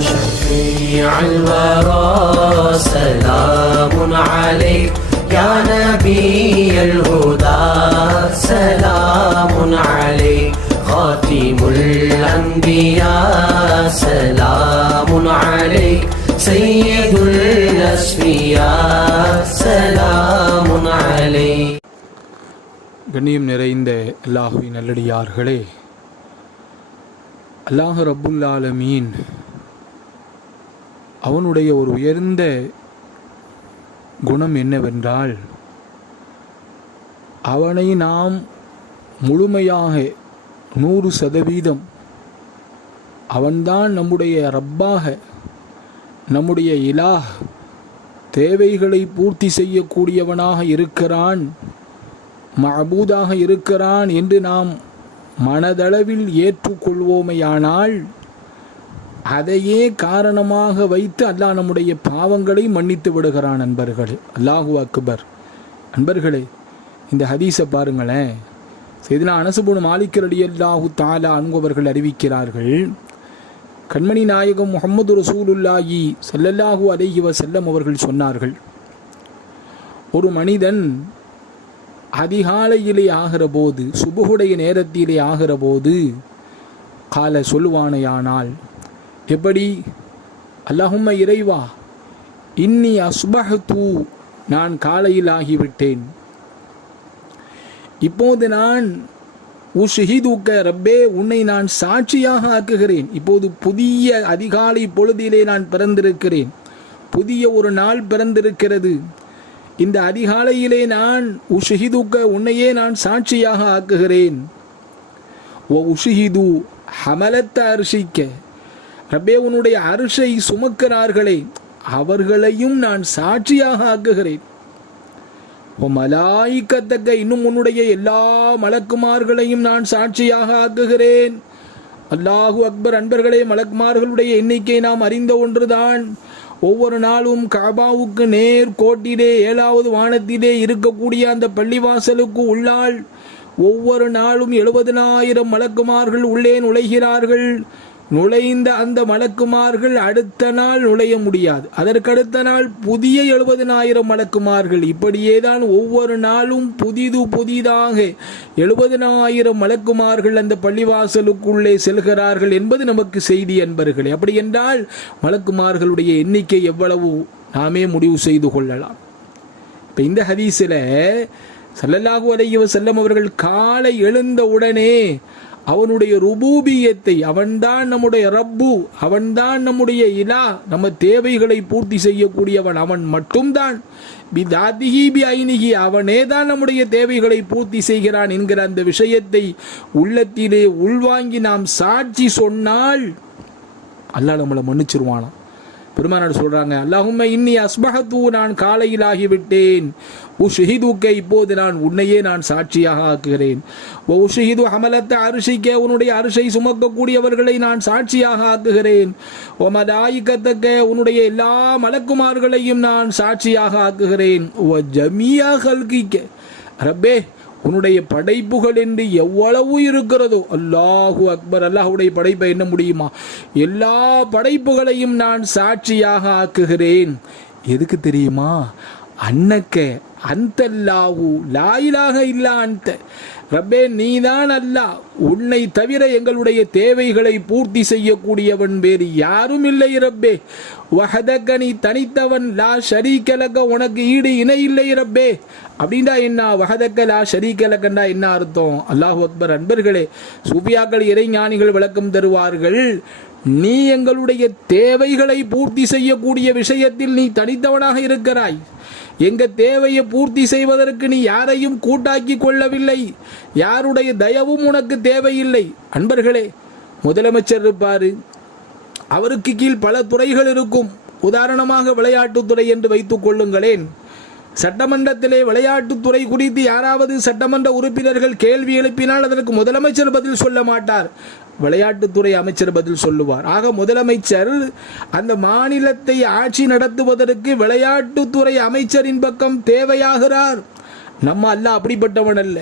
شفيع الورى سلام عليك يا نبي الهدى سلام عليك خاتم الأنبياء سلام عليك سيد الأسفياء سلام عليك கண்ணியம் நிறைந்த அல்லாஹுவின் நல்லடியார்களே அல்லாஹ் ரப்புல் ஆலமீன் அவனுடைய ஒரு உயர்ந்த குணம் என்னவென்றால் அவனை நாம் முழுமையாக நூறு சதவீதம் அவன்தான் நம்முடைய ரப்பாக நம்முடைய இலாஹ் தேவைகளை பூர்த்தி செய்யக்கூடியவனாக இருக்கிறான் மபூதாக இருக்கிறான் என்று நாம் மனதளவில் ஏற்றுக்கொள்வோமையானால் அதையே காரணமாக வைத்து அல்லாஹ் நம்முடைய பாவங்களை மன்னித்து விடுகிறான் அன்பர்களே அல்லாஹு அக்பர். அன்பர்களே இந்த ஹதீஸை பாருங்களேன். செய்தினா அனசுபுன் மாலிக்கரடி அல்லாஹு தாலா அன்பவர்கள் அறிவிக்கிறார்கள் கண்மணி நாயகம் முகமது ரசூலுல்லாஹி ஸல்லல்லாஹு அலைஹி செல்லம் அவர்கள் சொன்னார்கள் ஒரு மனிதன் அதிகாலையிலே ஆகிற போது சுபுகுடைய நேரத்திலே ஆகிற போது கால சொல்லுவானையானால் எப்படி? அல்லாஹும்ம இறைவா இன்னி அஸ்பஹத்து நான் காலையில் ஆகிவிட்டேன். இப்போது நான் உஷிஹிதுக்க ரப்பே உன்னை நான் சாட்சியாக ஆக்குகிறேன். இப்போது புதிய அதிகாலை பொழுதிலே நான் பிறந்திருக்கிறேன். புதிய ஒரு நாள் பிறந்திருக்கிறது. இந்த அதிகாலையிலே நான் உஷிஹிதுக்க உன்னையே நான் சாட்சியாக ஆக்குகிறேன். ஓ உஷிஹிது ஹமலத்த அரிசிக்க ரப்பே உன்னுடைய அரிசை சுமக்கிறார்களே அவர்களையும் நான் சாட்சியாக ஆக்குகிறேன். ஓ மலாய்க்கத்தக்க இன்னும் உன்னுடைய எல்லா மலக்குமார்களையும் நான் சாட்சியாக ஆக்குகிறேன். அல்லாஹு அக்பர் அன்பர்களே மலக்குமார்களுடைய எண்ணிக்கை நாம் அறிந்த ஒன்றுதான். ஒவ்வொரு நாளும் காபாவுக்கு நேர் கோட்டிலே ஏழாவது வானத்திலே இருக்கக்கூடிய அந்த பள்ளிவாசலுக்கு உள்ளால் ஒவ்வொரு நாளும் எழுபதனாயிரம் மலக்குமார்கள் உள்ளே நுழைகிறார்கள். நுழைந்த அந்த மலக்குமார்கள் அடுத்த நாள் நுழைய முடியாது. அதற்கடுத்த நாள் புதிய எழுபதினாயிரம் மலக்குமார்கள். இப்படியே தான் ஒவ்வொரு நாளும் புதிது புதிதாக எழுபதினாயிரம் மலக்குமார்கள் அந்த பள்ளிவாசலுக்குள்ளே செல்கிறார்கள் என்பது நமக்கு செய்தி என்பர்களே அப்படி என்றால் மலக்குமார்களுடைய எண்ணிக்கை எவ்வளவு? நாமே முடிவு செய்து கொள்ளலாம். இப்போ இந்த ஹதீஸில் சல்லல்லாஹு அலையவ செல்லம் அவர்கள் காலை எழுந்த உடனே அவனுடைய ருபூபியத்தை அவன்தான் நம்முடைய ரப்பு அவன்தான் நம்முடைய இலா நம்ம தேவைகளை பூர்த்தி செய்யக்கூடியவன் அவன் மட்டும்தான். பிதாதிஹி பி ஐனிஹி அவனே தான் நம்முடைய தேவைகளை பூர்த்தி செய்கிறான் என்கிற அந்த விஷயத்தை உள்ளத்திலே உள்வாங்கி நாம் சாட்சி சொன்னால் அல்லாஹ் நம்மளை மன்னிச்சிருவானாம். பெருமானார் சொல்றாங்க அல்லாஹும் இன்னி அஸ்பஹத்து நான் காலையில் ஆகிவிட்டேன். உஷிஹிதுக்க இப்போது நான் உன்னையே நான் சாட்சியாக ஆக்குகிறேன். ஓ அமலத்த அரிசிக்க உன்னுடைய அரிசை சுமக்கக்கூடியவர்களை நான் சாட்சியாக ஆக்குகிறேன். ஓ உன்னுடைய எல்லா மலக்குமார்களையும் நான் சாட்சியாக ஆக்குகிறேன். ஓ ஜமியா கல்கிக்க. ரப்பே உன்னுடைய படைப்புகள் என்று எவ்வளவு இருக்கிறதோ. அல்லாஹு அக்பர் அல்லாஹுடைய படைப்பை என்ன முடியுமா? எல்லா படைப்புகளையும் நான் சாட்சியாக ஆக்குகிறேன். எதுக்கு தெரியுமா? அன்னக்க அந்தல்லாஹு லாயிலாக இல்லா அந்த ரப்பே நீதான் அல்லா உன்னை தவிர எங்களுடைய தேவைகளை பூர்த்தி செய்யக்கூடியவன் வேறு யாரும் இல்லை ரப்பே. வஹதக்க நீ தனித்தவன் லா ஷரீக்கலக்க உனக்கு ஈடு இணை இல்லை ரப்பே. அப்படின்டா என்ன? வஹதக்க லா ஷரீக்கலக்கண்டா என்ன அர்த்தம்? அல்லாஹு அக்பர் அன்பர்களே சூபியாக்கள் இறைஞானிகள் விளக்கம் தருவார்கள் நீ எங்களுடைய தேவைகளை பூர்த்தி செய்யக்கூடிய விஷயத்தில் நீ தனித்தவனாக இருக்கிறாய். எங்க தேவையை பூர்த்தி செய்வதற்கு நீ யாரையும் கூட்டாக்கி கொள்ளவில்லை. யாருடைய தயவும் உனக்கு தேவையில்லை. அன்பர்களே முதலமைச்சர் இருப்பாரு. அவருக்கு கீழ் பல துறைகள் இருக்கும். உதாரணமாக விளையாட்டுத்துறை என்று வைத்துக் கொள்ளுங்களேன். சட்டமன்றத்திலே விளையாட்டுத்துறை குறித்து யாராவது சட்டமன்ற உறுப்பினர்கள் கேள்வி எழுப்பினால் அதற்கு முதலமைச்சர் பதில் சொல்ல மாட்டார். விளையாட்டுத்துறை அமைச்சர் பதில் சொல்லுவார். ஆக முதலமைச்சர் அந்த மாநிலத்தை ஆட்சி நடத்துவதற்கு விளையாட்டுத்துறை அமைச்சரின் பக்கம் தேவையாகிறார். நம்ம அல்லாஹ் அப்படிப்பட்டவன் அல்ல.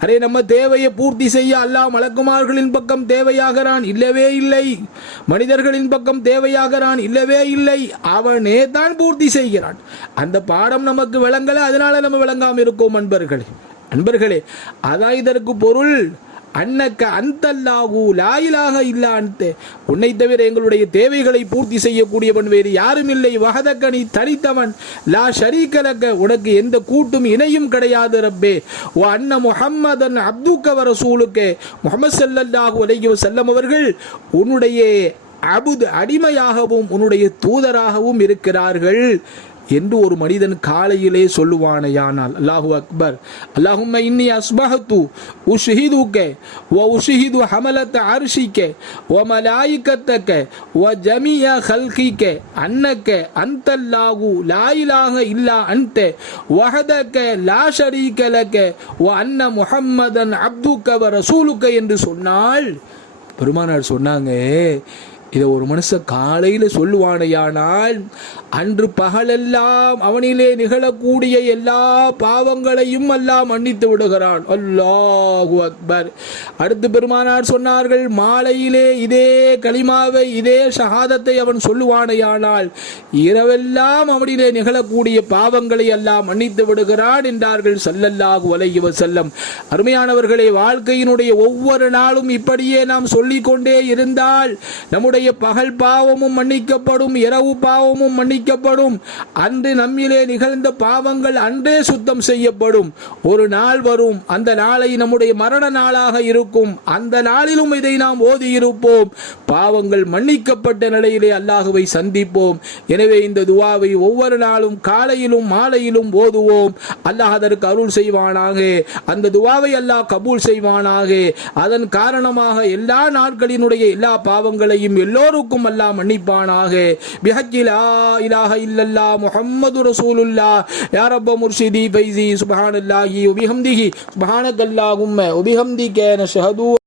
அரே நம்ம தேவையை பூர்த்தி செய்ய அல்லாஹ் மலக்குமார்களின் பக்கம் தேவையாகிறான். இல்லவே இல்லை. மனிதர்களின் பக்கம் தேவையாகிறான். இல்லவே இல்லை. அவனே தான் பூர்த்தி செய்கிறான். அந்த பாடம் நமக்கு விளங்கல அதனால நம்ம விளங்காமல் இருக்கோம் அன்பர்களே. அன்பர்களே அதான் இதற்கு பொருள். அன்னக்க அந்தல்லாஹு லாயிலாக இல்லான்ட்டு உன்னை தவிர எங்களுடைய தேவைகளை பூர்த்தி செய்யக்கூடியவன் வேறு யாரும் இல்லை. வகதக்க தனித்தவன். லா ஷரீக்கலக்க உனக்கு எந்த கூட்டும் இணையும் கிடையாது ரப்பே. ஓ அன்ன முஹம்மதன் அப்துக்க வ முகமது ஸல்லல்லாஹு அலையோ செல்லம் அவர்கள் உன்னுடைய அபுது அடிமையாகவும் உன்னுடைய தூதராகவும் இருக்கிறார்கள். என்று ஒரு மனிதன் காலையிலே சொல்லுவானையானால் அல்லாஹு அக்பர் அல்லாஹும் இன்னி அஸ்பஹத்து உஷ்ஹிதுக்க வ உஷ்ஹிது ஹமலத்த அர்ஷிக்க வ மலாயிக்கத்தக்க வ ஜமிய ஹல்கிக்க அன்னக்க அந்தல்லாகு லாயிலாக இல்லா அன்த வஹதக்க லா ஷரீக வ அன்ன முஹம்மதன் அப்துக்க வ ரசூலுக்க என்று சொன்னால் பெருமானார் சொன்னாங்க இதை ஒரு மனுஷன் காலையில் சொல்லுவானையானால் அன்று பகலெல்லாம் அவனிலே நிகழக்கூடிய எல்லா பாவங்களையும் எல்லாம் மன்னித்து விடுகிறான். அல்லாஹு அக்பர். அடுத்து பெருமானார் சொன்னார்கள் மாலையிலே இதே களிமாவை இதே ஷஹாதத்தை அவன் சொல்லுவானையானால் இரவெல்லாம் அவனிலே நிகழக்கூடிய பாவங்களை எல்லாம் மன்னித்து விடுகிறான் என்றார்கள் சல்லல்லாஹு வலையுவ செல்லம் அருமையானவர்களே வாழ்க்கையினுடைய ஒவ்வொரு நாளும் இப்படியே நாம் சொல்லிக்கொண்டே இருந்தால் நம்முடைய பகல் பாவமும் மன்னிக்கப்படும் இரவு பாவமும் மன்னிக்கப்படும். அன்று நம்மிலே நிகழ்ந்த பாவங்கள் அன்றே சுத்தம் செய்யப்படும். ஒரு நாள் வரும் அந்த நாளை நம்முடைய மரண நாளாக இருக்கும். அந்த நாளிலும் இதை நாம் ஓதியிருப்போம். பாவங்கள் மன்னிக்கப்பட்ட நிலையிலே அல்லாஹுவை சந்திப்போம். எனவே இந்த துவாவை ஒவ்வொரு நாளும் காலையிலும் மாலையிலும் ஓதுவோம். அல்லாஹ் அதற்கு அருள் செய்வானாக. அந்த துவாவை அல்லாஹ் கபூல் செய்வானாக. அதன் காரணமாக எல்லா நாட்களினுடைய எல்லா பாவங்களையும் எல்லோருக்கும் அல்லாஹ் மன்னிப்பானாக. பிஹக்கி இலாஹ இல்லல்லா முஹம்மது ரசூலுல்லா யா ரப்ப முர்ஷிதி ஃபைசி சுபஹானல்லாஹி வபிஹம்திஹி. சுப்ஹானக்கல்லாஹும்ம வபிஹம்திக நஷஹது